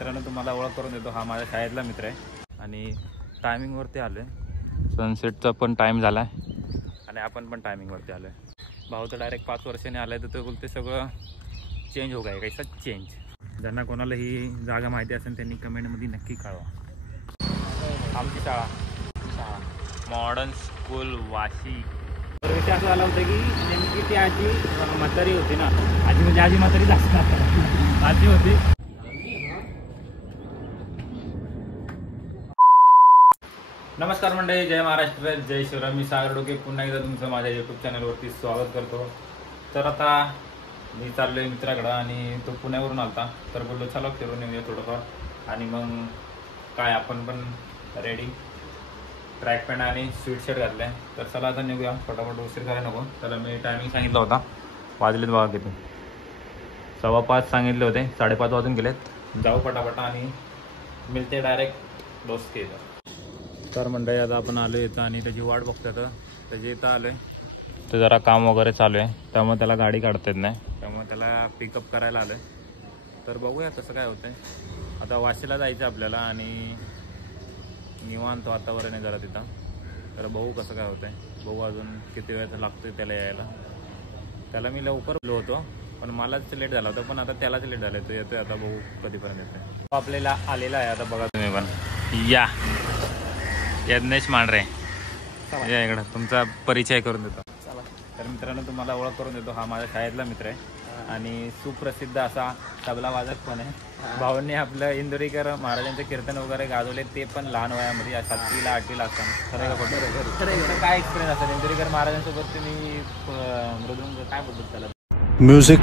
मित्रांनो तुम्हाला ओळख करून देतो, हा माझ्या शाळेतला मित्र आहे आणि टायमिंगवरती आलो आहे. सनसेटचा पण टाईम झाला आहे आणि आपण पण टायमिंगवरती आलो आहे. भाऊ तर डायरेक्ट 5 वर्षाने आला आहे, तर ते बोलते सगळं चेंज हो गया है. कैसा चेंज? ज्यांना कोणाला ही जागा माहिती असेल त्यांनी कमेंटमध्ये नक्की कळवा. आमची शाळा मॉडर्न स्कूल वाशी. तर विषय असं झाला होता की नेमकी ती आजी म्हातारी होती ना, आजी म्हणजे आजी म्हातारीच असणार, आजी होती. नमस्कार मंडळी, जय महाराष्ट्र, जय शिवराम. मी सागर डोके पुन्हा एकदा तुमचं माझ्या यूट्यूब चॅनलवरती स्वागत करतो. तर आता मी चाललोय मित्राकडं आणि तो पुण्यावरून आलता, तर बोललो चला फिरून येऊया थोडंफार. आणि मग काय आपण पण रेडी, ट्रॅक पॅन्ट आणि स्वीट शर्ट घातले. तर चला आता निघूया फटाफट, उशीर करायला नको. त्याला मी टायमिंग सांगितला होता, वाजलेत बघा किती, 5:15 सांगितले होते, 5:30 वाजून गेलेत. जाऊ पटापटा आणि मिळते डायरेक्ट डोसके. तर मंडळी आता आपण आलो इथं आणि त्याची वाट बघतो. तर त्याची इथं आलो आहे, तर जरा काम वगैरे चालू आहे, त्यामुळे त्याला गाडी काढता येत नाही, त्यामुळे त्याला पिकअप करायला आलो आहे. तर बघूया कसं काय होतं आहे. आता वाशीला जायचं आपल्याला आणि निवांत वातावरण आहे जरा तिथं, तर बघू कसं काय होतं आहे. बघू अजून किती वेळ लागतो आहे त्याला यायला. त्याला मी लवकर बोललो होतो पण मलाच लेट झाला होता, पण आता त्यालाच लेट झालं. तो येतोय आता, बघू कधीपर्यंत येतोय. तो आपल्याला आलेला आहे आता, बघा तुम्ही पण. या यज्ञेश मांढरे या इकडं, तुमचा परिचय करून देतो. तर मित्रांनो तुम्हाला ओळख करून देतो, हा माझ्या शाळेतला मित्र आहे आणि सुप्रसिद्ध असा तबला वादक पण आहे. भाऊंनी आपलं इंदुरीकर महाराजांचे कीर्तन वगैरे गाजवले, ते पण लहान वयामध्ये 7वीला 8वीला असताना. खरं काय एक्सपिरियन्स असेल इंदुरीकर महाराजांसोबत तुम्ही मृदुंग काय बोलतो त्याला, म्युझिक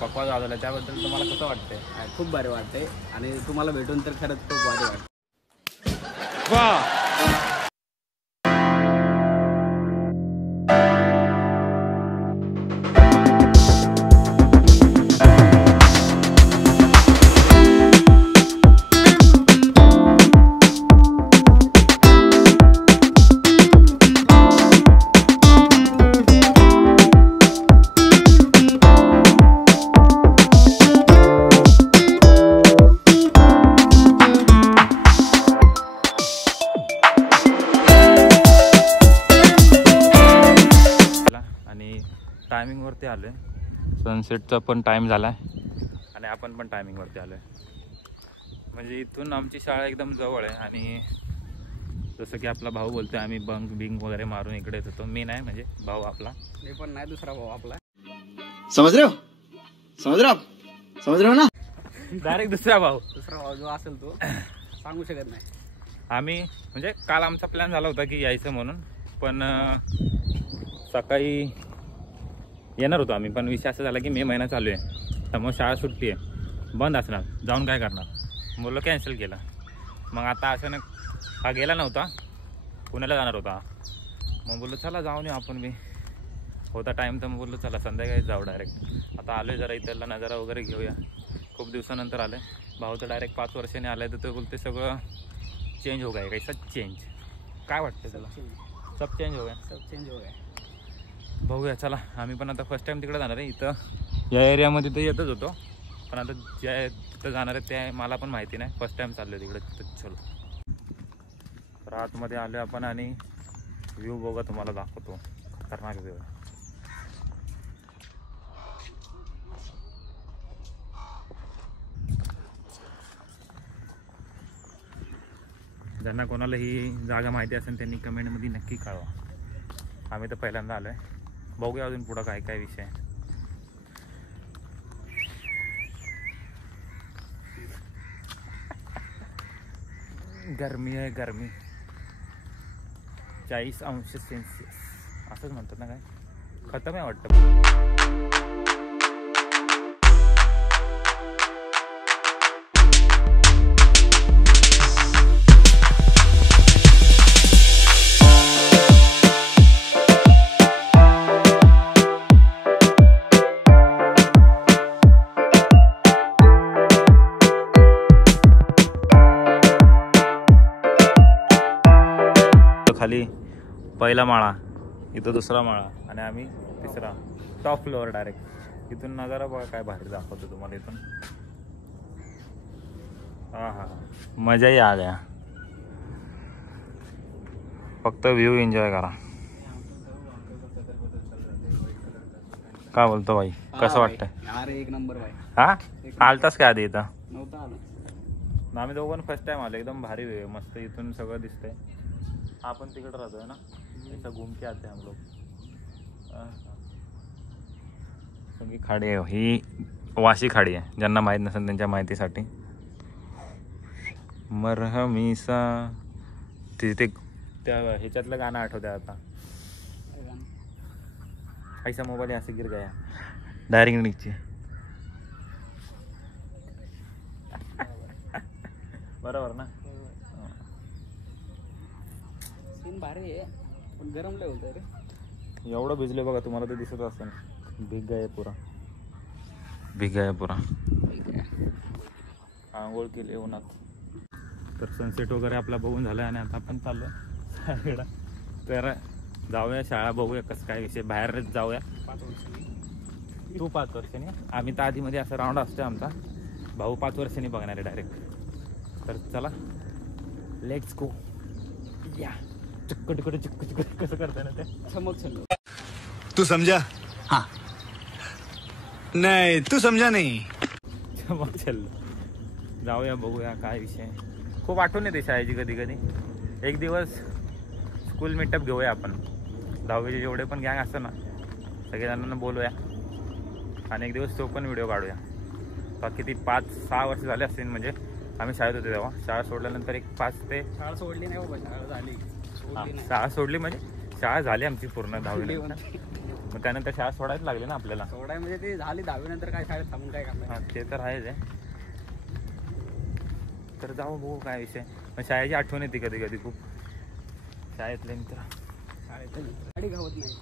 पकवाज वाजवला, त्याबद्दल तुम्हाला कसं वाटतंय? खूप भारी वाटतंय आणि तुम्हाला भेटून तर खरंच खूप भारी वाटतं. टायमिंगवरती आलो आहे. सनसेटचा पण टाईम झाला आहे आणि आपण पण टायमिंगवरती आलो आहे. म्हणजे इथून आमची शाळा एकदम जवळ आहे आणि जसं की आपला भाऊ बोलतोय, आम्ही बंक बिंग वगैरे मारून इकडे येत होतो. मी नाही, म्हणजे भाऊ आपला, मी पण नाही, दुसरा भाऊ आपला. समझ रहे हो ना. डायरेक्ट दुसरा भाऊ जो असेल तो सांगू शकत नाही. आम्ही म्हणजे काल आमचा प्लॅन झाला होता की यायचं म्हणून, पण सकाळी येणार होतो आम्ही, पण विषय असं झाला की मे महिना चालू आहे, त्यामुळे शाळा सुट्टी आहे, बंद असणार, जाऊन काय करणार, बोललो कॅन्सल केलं. मग आता अचानक हा गेला नव्हता, पुण्याला जाणार होता, मग बोललो चला जाऊन येऊ आपण बी, होता टाईम, तर मग बोललो चला संध्याकाळी जाऊ डायरेक्ट. आता आलो आहे जरा इथला नजारा वगैरे घेऊया, खूप दिवसानंतर आलं आहे. भाऊ तर डायरेक्ट 5 वर्षाने आला आहे, तर तो बोलते सगळं चेंज हो गया है. कैसा चेंज? काय वाटतं त्याला? सब चेंज हो गया, सब चेंज हो गया. बघूया चला. आम्ही पण आता फर्स्ट टाइम तिकडे जाणार आहे. इथं या एरियामध्ये तर येतच होतो, पण आता ज्या तिथं जाणार आहे ते मला पण माहिती नाही, फर्स्ट टाइम चाललो आहे तिकडे. तिथं चलो. तर आतमध्ये आलो आपण आणि व्ह्यू बघा, तुम्हाला दाखवतो, खतरनाक व्ह्यू आहे. ज्यांना कोणाला ही जागा माहिती असेल त्यांनी कमेंटमध्ये नक्की कळवा. आम्ही तर पहिल्यांदा आलो आहे, बघूया अजून पुढं काय काय विषय आहे. गरमी आहे, गरमी 40°C असंच म्हणतात ना, काय खतम आहे वाटतं. खाली पहिला माळा, इथं दुसरा माळा आणि आम्ही तिसरा, टॉप फ्लोअर डायरेक्ट. इथून नजारा बघा काय भारी दाखवतो तुम्हाला इथून. हा हा मजा ही आ गया. फक्त व्ह्यू एन्जॉय करा. काय बोलतो भाई, कसं वाटतंय? अरे एक नंबर भाई. हा आलतास काय आधी इथं? नव्हता आलो. आम्ही दोघं फर्स्ट टाइम आलो. एकदम भारी वे मस्त इथून सगळं दिसतंय. आपण तिकडे राहतोय ना, ऐसा घूम के आते हम लोग. सगळी खाडी आहे ही वाशी खाडी आहे. ज्यांना माहीत नसेल त्यांच्या माहितीसाठी. मरहमीसा तिथे त्या ह्याच्यातलं गाणं आठवतंय आता. ऐसा मोबाईल असे गिर गया डायरेक्ट नीचे. बरोबर ना. सीन भारी आहे पण गरम लय होतं रे. एवढं भिजले बघा, तुम्हाला ते दिसत असेल. भीग गया पुरा, भीग गया पुरा. आंघोळ केली उन्हात. तर सनसेट वगैरे आपला बघून झालं आणि आता आपण चाललो शाळेकडं. तर जाऊया शाळा बघूया कसं काय विषय. बाहेरच जाऊया. 5 वर्षांनी. तू 5 वर्षांनी. आम्ही तर आधीमध्ये असं राऊंड असतो आमचा. भाऊ 5 वर्षांनी बघणार आहे डायरेक्ट. तर चला लेट्स गो. या चिक्कट चिक्कट कसं करताय ना ते. चमक चलो. तू समझा? हाँ. नहीं तू समझा नहीं. मग चल जाऊया बघूया काय विषय. खूप आठवण येते शाळेची कधी कधी. एक दिवस स्कूल मीटअप घेऊया आपण. 10वीचे जेवढे पण गँग असतं ना सगळेजणांना बोलूया आणि एक दिवस तो पण व्हिडिओ काढूया. बाकी ती 5-6 वर्ष झाले असतील म्हणजे आम्ही शाळेत होते तेव्हा. शाळा सोडल्यानंतर एक 5 ते शाळा सोडली नाही बाबा. शाळा झाली. शाळा सोडली म्हणजे शाळा झाली आमची पूर्ण 10वी. मग त्यानंतर शाळा सोडायला लागली ना आपल्याला. सोडाय म्हणजे ते झाली 10वी नंतर काय शाळेत थांबून काय काम. हां ते तर आहेच आहे. तर जाऊ बघू काय विषय. मग शाळेची आठवण येते कधी कधी खूप. शाळेतले मित्र. शाळेत गाडी गावत नाही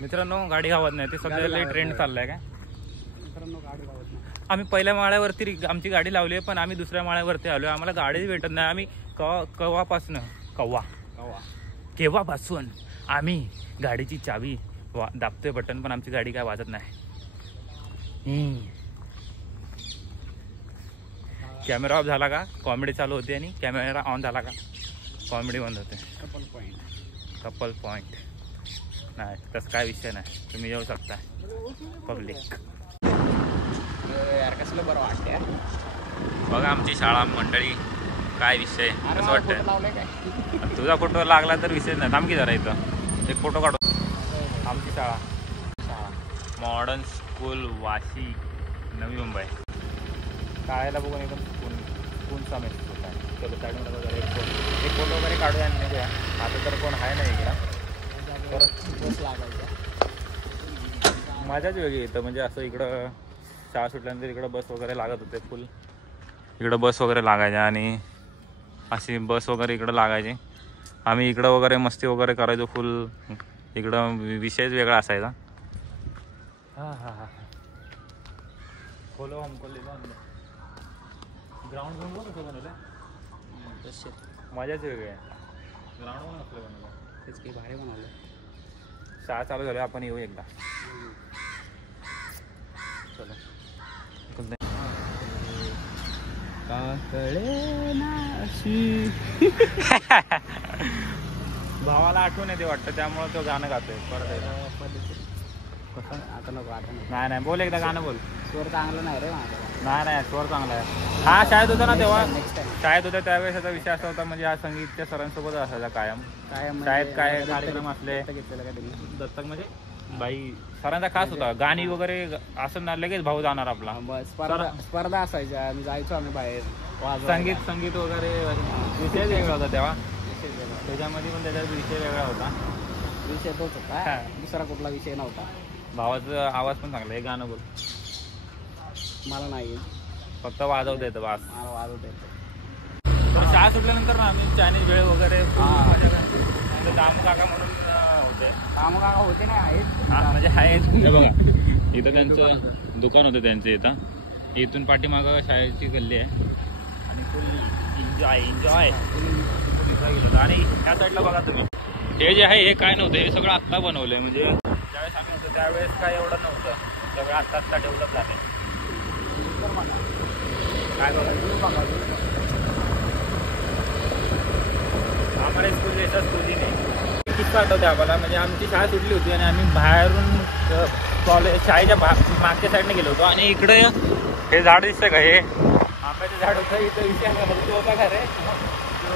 मित्रांनो. गाडी गावत नाही ते सध्या ट्रेंड चाललाय काय. मित्रांनो गाडी गावत नाही. आम्ही पहिल्या माळ्यावरती आमची गाडी लावली आहे पण आम्ही दुसऱ्या माळ्यावरती आलो. आम्हाला गाडीच भेटत नाही. आम्ही केव्हापासून आम्ही गाडीची चावी दाबतोय बटन पण आमची गाडी काय वाजत नाही. कॅमेरा ऑफ झाला का कॉमेडी चालू होते आणि कॅमेरा ऑन झाला का कॉमेडी बंद होते. कपल पॉइंट नाही तसं काय विषय नाही. तुम्ही येऊ शकता पब्लिक. यार कसलं बरं वाटतंय. बघा आमची शाळा मंडळी. काय विषय कसं वाटतंय. लावलंय काय. तुझा फोटो लागला तर विषय नाही. थांब की जरा इथं एक फोटो काढू. आमची शाळा मॉडर्न स्कूल वाशी नवी मुंबई. शाळेला बघून एकदम स्कूलचा मेसेज होता. चलो साईडमध्ये वगैरे एक फोटो वगैरे काढूया आणि निघूया. आता तर कोण आहे नाही इकडं. बस लागायचा. मजाच वेगळी येतं. म्हणजे असं इकडं शाळा सुटल्यानंतर इकडं बस वगैरे लागत होते फुल. इकडं बस वगैरे लागायच्या आणि अशी बस वगैरे इकडं लागायची. आम्ही इकडं वगैरे मस्ती वगैरे करायचो फुल. इकडं विषयच वेगळा असायचा. हां हां हां खोलो हमको ले ग्राउंड घेऊन कसं बनवलं. मजाच वेगळी आहे. ग्राउंड पण असलं बनवलं. तेच काही भारी बनवलं. शाळा चालू झाली आपण येऊ एकदा. चलो भावाला आठवण येते वाटतं त्यामुळे तो गाणं गातोय परत. आता नको आता नको. नाही नाही बोल एकदा गाणं बोल. स्वर चांगलं नाही रे माझा. नाही नाही स्वर चांगला आहे. हा शाळेत होता ना तेव्हा. नेक्स्ट टाइम शाळेत होत्या त्यावेळेस याचा विषय असा होता म्हणजे हा संगीतच्या सरांसोबत असायचा कायम. शाळेत काय कार्यक्रम असले घेतलेलं काय तुम्ही. दत्तक म्हणजे बाई सरांचा खास होता. गाणी वगैरे असं ना लगेच भाऊ जाणार आपला. स्पर्धा असायच्या. आम्ही जायचो आम्ही बाहेर. संगीत वगैरे विषय वेगळा होता तेव्हा. त्याच्यामध्ये पण त्याचा विषय वेगळा होता. विषय तोच होता. दुसरा कुठला विषय नव्हता. भावाचा आवाज पण चांगला आहे. गाणं बोल. मला नाही फक्त वाजवता येतं बास. मला वाजवता येतं. तर शाळा सुटल्यानंतर ना आम्ही चायनीज वेळ वगैरे दाम काका म्हणून होते. काम काका होते नाही आहेत. म्हणजे आहेत हे बघा इथं त्यांचं दुकान होतं त्यांचं. इथून पाठीमागं शाळेची गल्ली आहे आणि फुल एन्जॉय गेलं. आणि ह्या साईडला बघा तुम्ही हे जे आहे हे काय नव्हतं. हे सगळं आत्ता बनवलंय. म्हणजे ज्यावेळेस आम्ही होतो त्यावेळेस काय एवढं नव्हतं. सगळं आत्ता आत्ता डेव्हलप झाले. काय बघा आम्हाला स्कूल यायचा स्कूलही नाही. किस्सा आठवते आम्हाला, म्हणजे आमची शाळा सुटली होती आणि आम्ही बाहेरून कॉलेज शाळेच्या मागच्या साईडने गेलो होतो आणि इकडे हे झाड दिसतं का, हे आंब्याचं झाड होतं. इथं विषय तो होता का रे, तो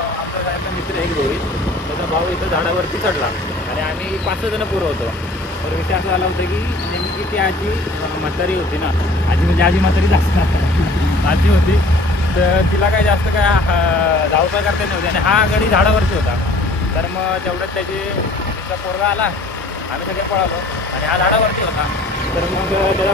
आमचा साहेबचा मित्र एक रोहित, त्याचा भाऊ इथं झाडावरती चढला आणि आम्ही 5-6 जण पुरं होतो. तर विषय असा झाला होता की नेमकी ती आजी म्हातारी होती ना, आजी म्हणजे आजी म्हातारी जास्त आजी होती, तर तिला काय जास्त काय धावपळ करता येत नव्हती आणि हा गडी झाडावरती होता. तर मग तेवढ्यात तिचा पोरगा आला, आम्ही सगळे पळालो आणि हा झाडावरती होता. तर मग त्याला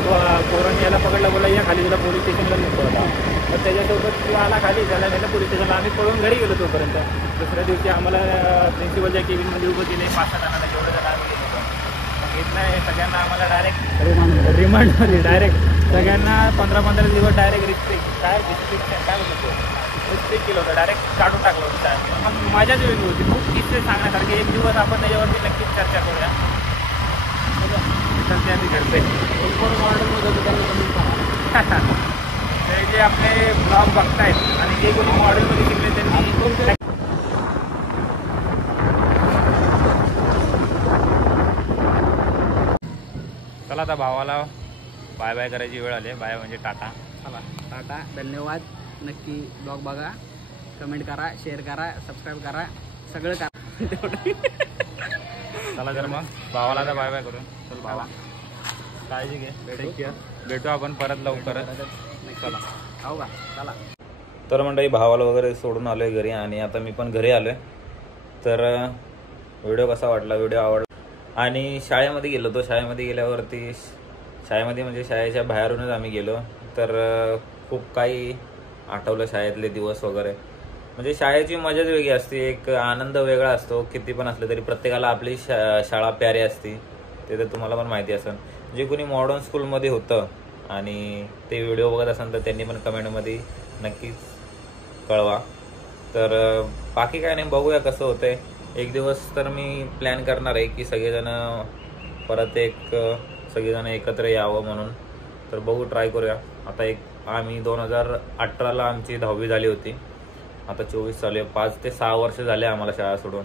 पोरांनी याला पकडलं, बोला या खाली, तुला पोलीस स्टेशनला नेतो होता. तर त्याच्यासोबत तो आला खाली, त्याला नेलं पोलीस स्टेशनला. आम्ही पळून घरी गेलो तोपर्यंत. दुसऱ्या दिवशी आम्हाला प्रिन्सिपलच्या केबिनमध्ये उभं केले 5-6 जणांना, जेवढं जण आम्ही गेलो होतो. मग इथनं हे सगळ्यांना आम्हाला डायरेक्ट रिमांड झाली. डायरेक्ट सगळ्यांना 15-15 दिवस डायरेक्ट रिस्ट्रिक्ट काय म्हणतो रिस्ट्रिक्ट केलं होतं, डायरेक्ट काढून टाकलं होतं. मग मजाच वेगळी होती. खूप किस्से सांगण्यासारखे. एक दिवस आपण त्याच्यावरती नक्कीच चर्चा करूया. ते आम्ही करते ते जे आपले ब्लॉग बघतायत आणि जे कोणी मॉडेलमध्ये शिकले त्यांनी. चला आता भावाला बाय बाय करायची वेळ आली. बाय म्हणजे टाटा. चला टाटा, धन्यवाद. नक्की ब्लॉग बघा, कमेंट करा, शेअर करा, सबस्क्राईब करा, सगळं करा. चला तर मग भावाला आता बाय बाय करून. चल भावा, काळजी घे, टेक केअर. भेटू आपण परत लवकरच. चला हो का, चला. तर मंडळी भावाला वगैरे सोडून आलो आहे घरी आणि आता मी पण घरी आलो आहे. तर व्हिडिओ कसा वाटला, व्हिडिओ आवडला. आणि शाळेमध्ये गेलो होतो. शाळेमध्ये गेल्यावरती शाळेमध्ये म्हणजे शाळेच्या बाहेरूनच आम्ही गेलो. तर खूप काही आठवलं शाळेतले दिवस वगैरे. म्हणजे शाळेची मजाच वेगळी असते, एक आनंद वेगळा असतो. किती पण असलं तरी प्रत्येकाला आपली शाळा प्यारी असते, ते तर तुम्हाला पण माहिती असेल. जे कोणी मॉडर्न स्कूलमध्ये होतं आणि ते व्हिडिओ बघत असेल तर त्यांनी पण कमेंटमध्ये नक्कीच कळवा. तर बाकी काय नाही, बघूया कसं होतंय. एक दिवस तर मी प्लॅन करणार आहे की सगळेजण परत सगळेजण एकत्र यावं म्हणून. तर बघू, ट्राय करूया. आता आम्ही 2018ला आमची 10वी झाली होती. आता 24 चालू आहे. 5 ते 6 वर्ष झाले आम्हाला शाळा सोडून.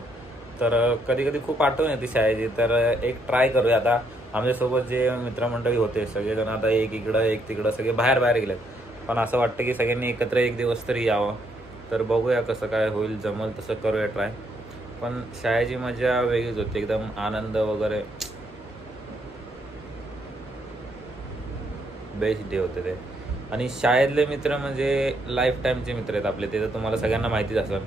तर कधी कधी खूप आठवण येते शाळेची. तर एक ट्राय करूया. आता आमच्यासोबत जे मित्रमंडळी होते सगळेजण आता एक इकडं एक तिकडं सगळे बाहेर गेलेत. पण असं वाटतं की सगळ्यांनी एकत्र एक दिवस तरी यावं. तर बघूया कसं काय होईल, जमल तसं करूया ट्राय. पण शाळेची मजा वेगळीच होती, एकदम आनंद वगैरे. बेस्ट डे होते ते. आणि शाळेतले मित्र म्हणजे लाईफ टाईमचे मित्र आहेत आपले, ते तर तुम्हाला सगळ्यांना माहितीच असेल.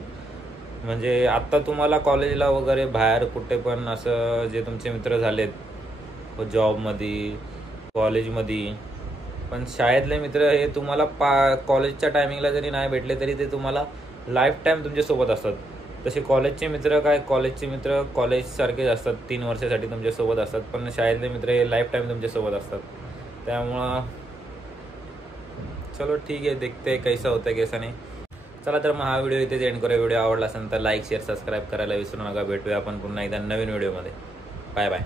म्हणजे आत्ता तुम्हाला कॉलेजला वगैरे बाहेर कुठे पण असं जे तुमचे मित्र झालेत जॉबमध्ये कॉलेजमध्ये, पण शाळेतले मित्र हे तुम्हाला कॉलेजच्या टायमिंगला जरी नाही भेटले तरी ते तुम्हाला लाईफ टाईम तुमच्यासोबत असतात. तसे कॉलेजचे मित्र काय, कॉलेजचे मित्र कॉलेजसारखेच असतात, 3 वर्षासाठी तुमच्यासोबत असतात. पण शाळेतले मित्र हे लाईफ टाईम तुमच्यासोबत असतात. त्यामुळं चलो ठीक आहे, देखते कैसा होतं कैसा नाही. चला तर मग हा व्हिडिओ इथेच एंड करूया. व्हिडिओ आवडला असेल तर लाईक शेअर सबस्क्राईब करायला विसरू नका. भेटूया आपण पुन्हा एकदा नवीन व्हिडिओमध्ये. Bye bye.